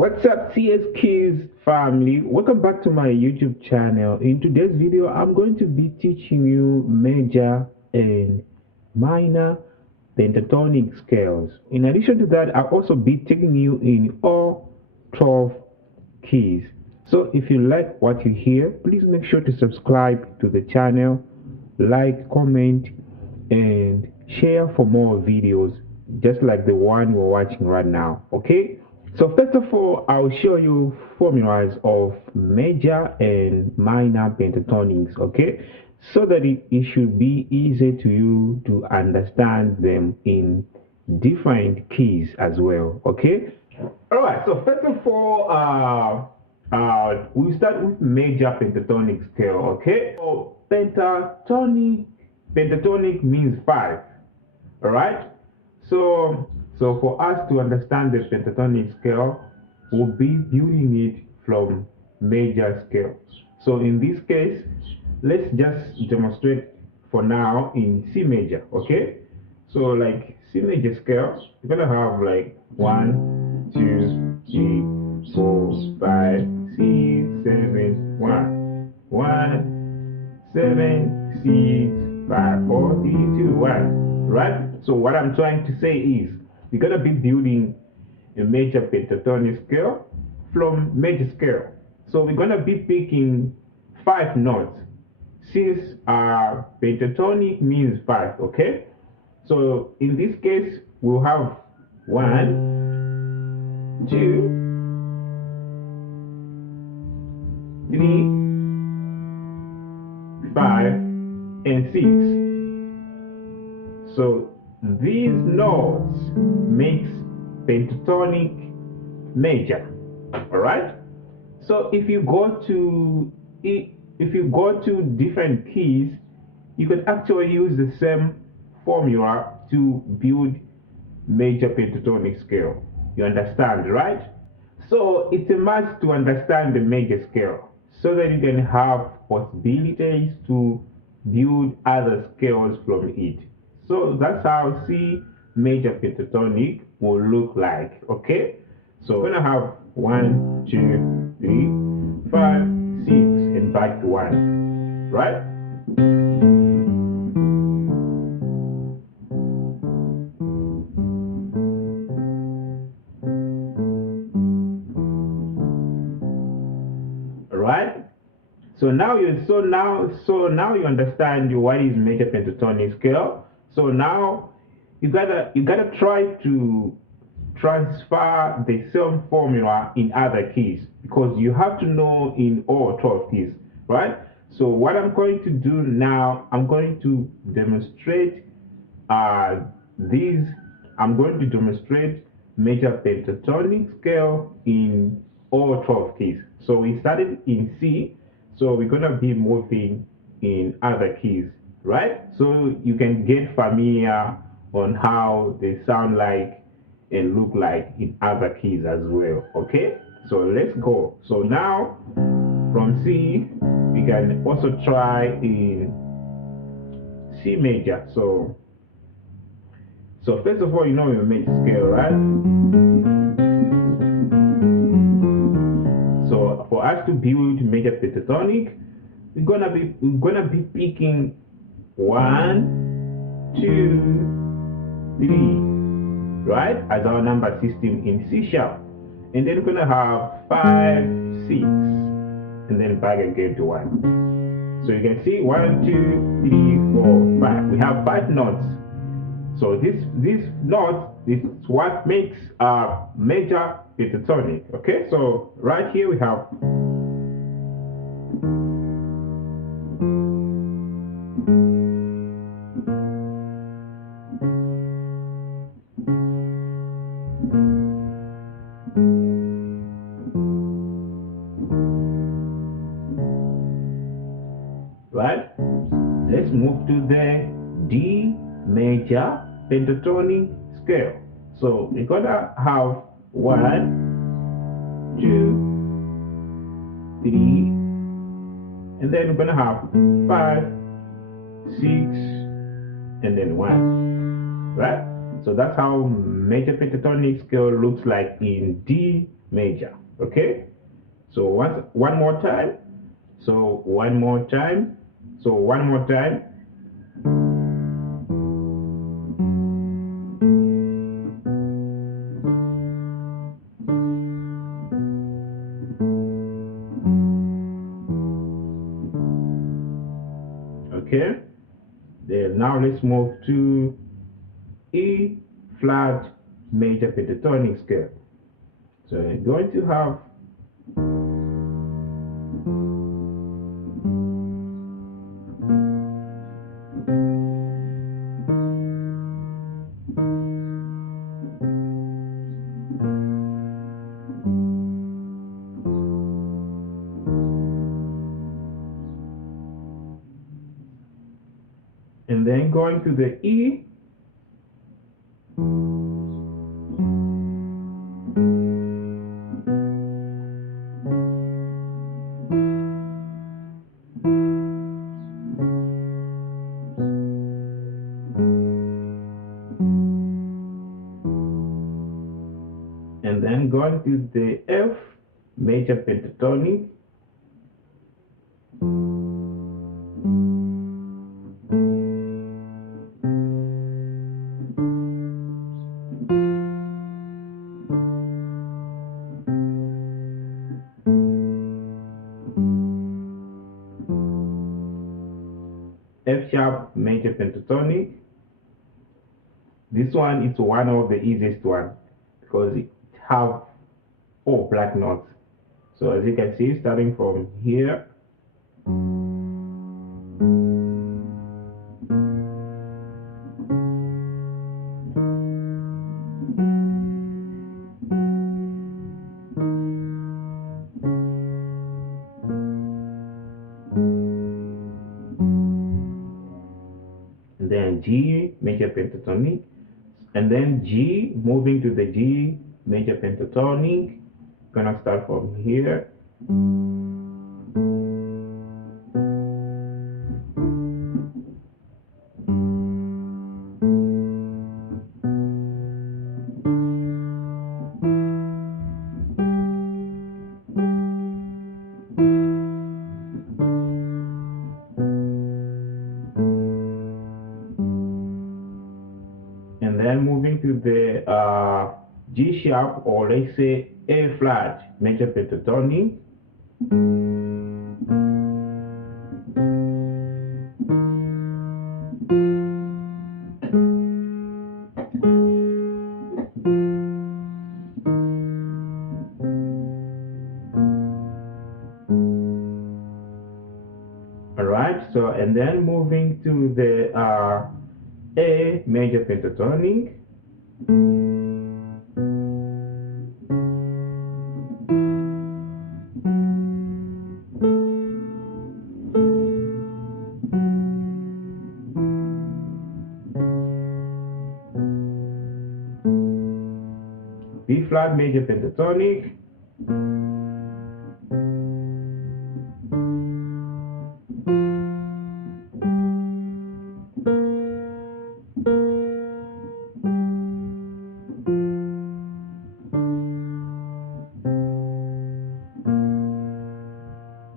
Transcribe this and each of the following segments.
What's up, CS Keys family? Welcome back to my YouTube channel. In today's video, I'm going to be teaching you major and minor pentatonic scales. In addition to that, I'll also be taking you in all 12 keys. So if you like what you hear, please make sure to subscribe to the channel, like, comment, and share for more videos just like the one we're watching right now. Okay, so first of all, I'll show you formulas of major and minor pentatonics, okay, so that it should be easy to you to understand them in different keys as well. Okay, all right, so first of all, we start with major pentatonic scale. Okay, so pentatonic means 5. All right, so for us to understand the pentatonic scale, we'll be building it from major scales. So in this case, let's just demonstrate for now in C major. Okay, so like C major scale, you're gonna have like 1, 2, 3, 4, 5, 6, 7, 1, 1, 7, 6, 5, 4, 3, 2, 1. Right? So what I'm trying to say is we're gonna be building a major pentatonic scale from major scale. So we're gonna be picking 5 notes since pentatonic means 5. Okay, so in this case we'll have 1, 2, 3, 5, and 6. So these notes makes pentatonic major. All right, so if you go to different keys, you can actually use the same formula to build major pentatonic scale. You understand, right? So it's a must to understand the major scale so that you can have possibilities to build other scales from it. So that's how C major pentatonic will look like. Okay, so we're gonna have 1, 2, 3, 5, 6, and back to 1, right? Right? So now you understand what is major pentatonic scale. So now you gotta try to transfer the same formula in other keys because you have to know in all 12 keys, right? So what I'm going to do now, I'm going to demonstrate these. I'm going to demonstrate major pentatonic scale in all 12 keys. So we started in C, so we're gonna be moving in other keys, right? So you can get familiar on how they sound like and look like in other keys as well. Okay, so let's go. So now from C we can also try in C major. So first of all, you know your major scale, right? So for us to build major pentatonic, we're gonna be picking 1, 2, 3, right, as our number system in C sharp, and then we're gonna have 5, 6, and then back again to 1. So you can see 1, 2, 3, 4, 5. We have 5 notes. So this note is what makes major pentatonic. Okay, so right here we have right. Let's move to the D major pentatonic scale. So we're gonna have 1, 2, 3, and then we're gonna have 5, 6, and then 1, right? So that's how major pentatonic scale looks like in D major. Okay, so one more time, so one more time, so one more time. Okay, then now let's move to E flat major pentatonic scale. So you're going to have and then going to the E, and then going to the F major pentatonic, F sharp major pentatonic. This one is one of the easiest one because it have 4 black notes. So as you can see, starting from here, and then G major pentatonic, and then G moving to the G major pentatonic. Gonna start from here. And then moving to the G sharp, or let's say A flat major pentatonic. Alright, so and then moving to the A major pentatonic. B flat major pentatonic.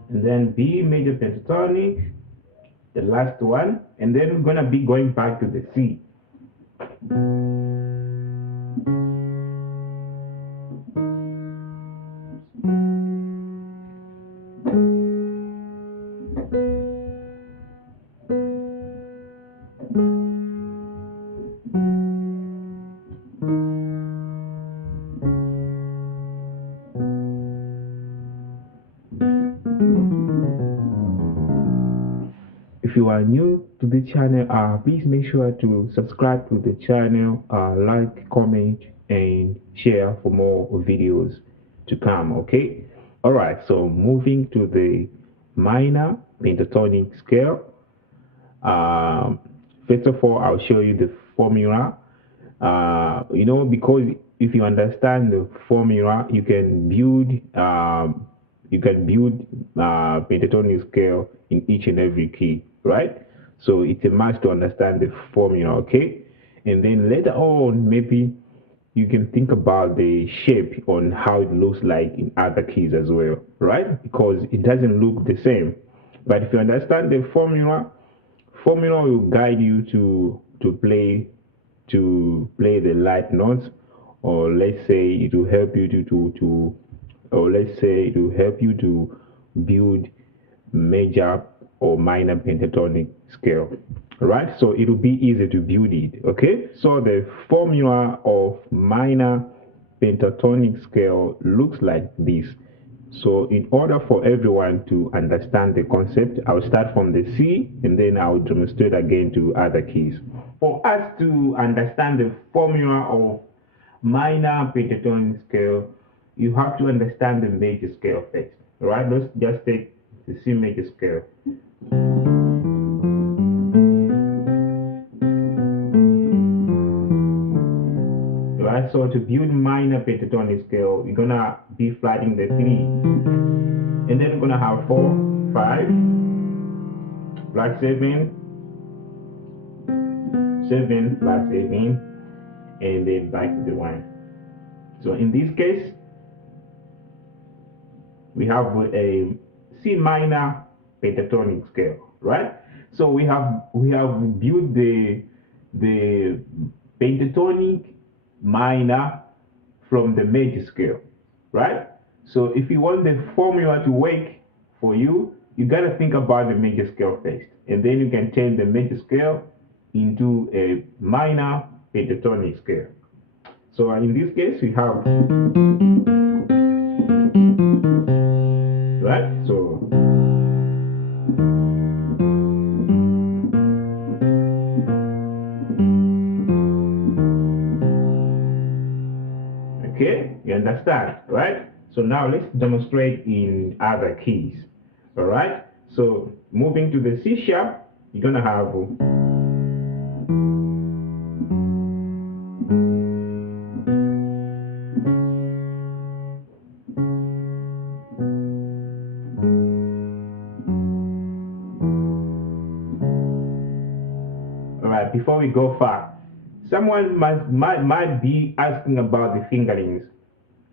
And then B major pentatonic, the last one, and then we're gonna be going back to the C. If you are new to the channel, please make sure to subscribe to the channel, like, comment, and share for more videos to come. Okay. All right. So moving to the minor pentatonic scale. First of all, I'll show you the formula. Because if you understand the formula, you can build pentatonic scale in each and every key, right? So it's a must to understand the formula, okay? And then later on, maybe you can think about the shape on how it looks like in other keys as well, right? Because it doesn't look the same. But if you understand the formula will guide you to play the light notes, or let's say it will help you to or let's say it will help you to build major or minor pentatonic scale, right? So it will be easy to build it. Okay, so the formula of minor pentatonic scale looks like this. So in order for everyone to understand the concept, I'll start from the C and then I'll demonstrate again to other keys. For us to understand the formula of minor pentatonic scale, you have to understand the major scale first. Right? Let's just take the C major scale. Right? So to build minor pentatonic scale, you're gonna be flatting the 3, and then we're gonna have 4, 5, flat 7, 7, flat 7, and then back to the 1. So in this case, we have a C minor pentatonic scale, right? So we have built the pentatonic minor from the major scale, right? So if you want the formula to work for you, you gotta think about the major scale first, and then you can turn the major scale into a minor pentatonic scale. So in this case, we have, right? So okay, you understand, right? So now let's demonstrate in other keys. All right. So moving to the C sharp, you're gonna have all right. Before we go far, someone might be asking about the fingerings.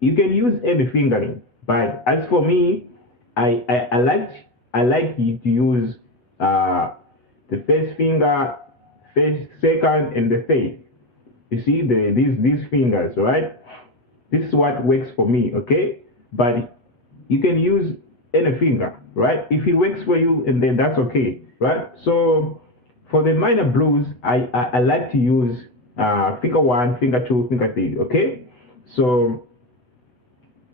You can use any fingering, but as for me, I like you to use the first finger, first, second, and the third. You see these fingers, right? This is what works for me, okay? But you can use any finger, right? If it works for you, and then that's okay, right? So for the minor blues, I like to use finger 1, finger 2, finger 3, okay? So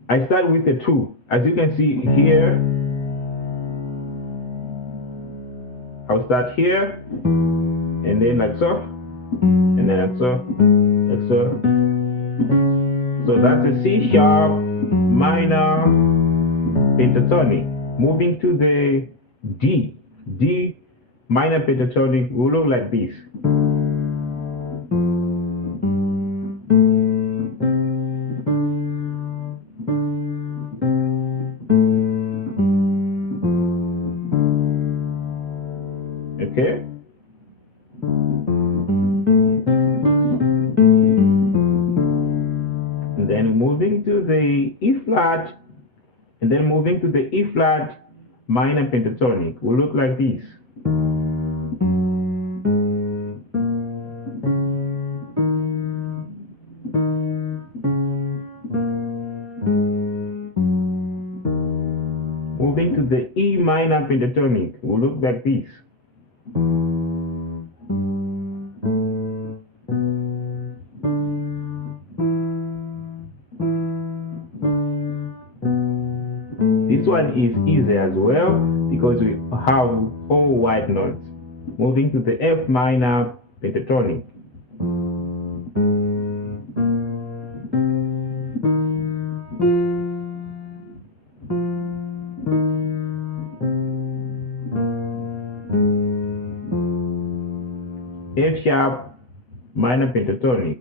I start with the 2. As you can see here, I'll start here, and then like so, and then like so, like so. So that's a C sharp minor pentatonic. Moving to the D. D minor pentatonic will look like this. Okay? And then moving to the E flat, and then moving to the E flat minor pentatonic will look like this. Moving to the E minor pentatonic will look like this. This one is easy as well because we have all white notes. Moving to the F minor pentatonic. F sharp minor pentatonic.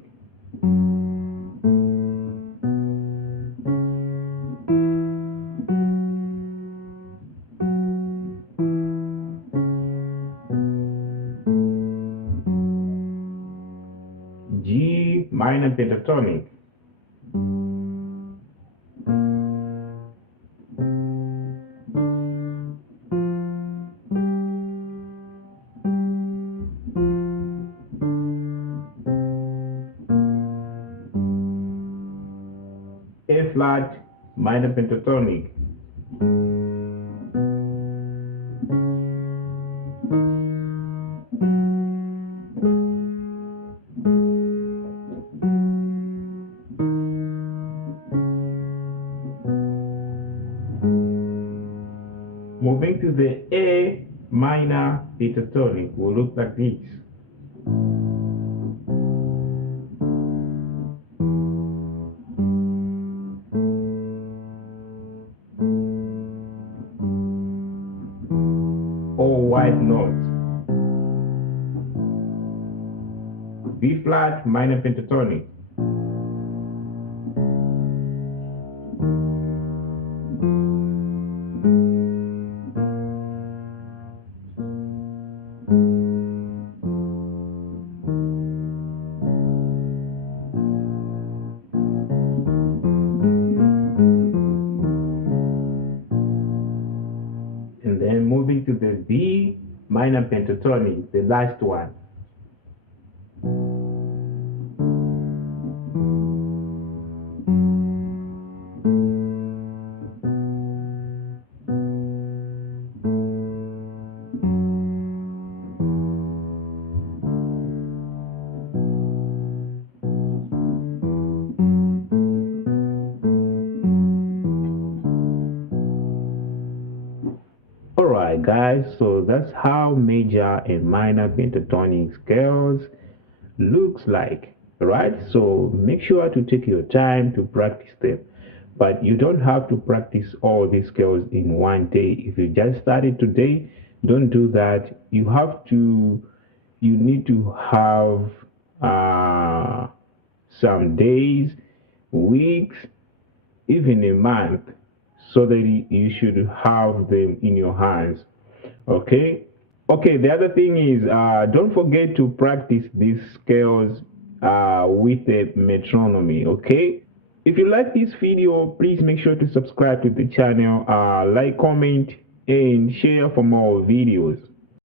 G minor pentatonic. flat minor pentatonic. Moving to the A minor pentatonic will look like this. All white notes. B flat minor pentatonic. And then moving to the D minor pentatonic, the last one. Alright guys, so that's how major and minor pentatonic scales looks like, right? So make sure to take your time to practice them, but you don't have to practice all these scales in one day. If you just started today, don't do that. You need to have some days, weeks, even a month, so that you should have them in your hands. Okay, the other thing is, don't forget to practice these scales with a metronome. Okay, if you like this video, please make sure to subscribe to the channel, like, comment, and share for more videos.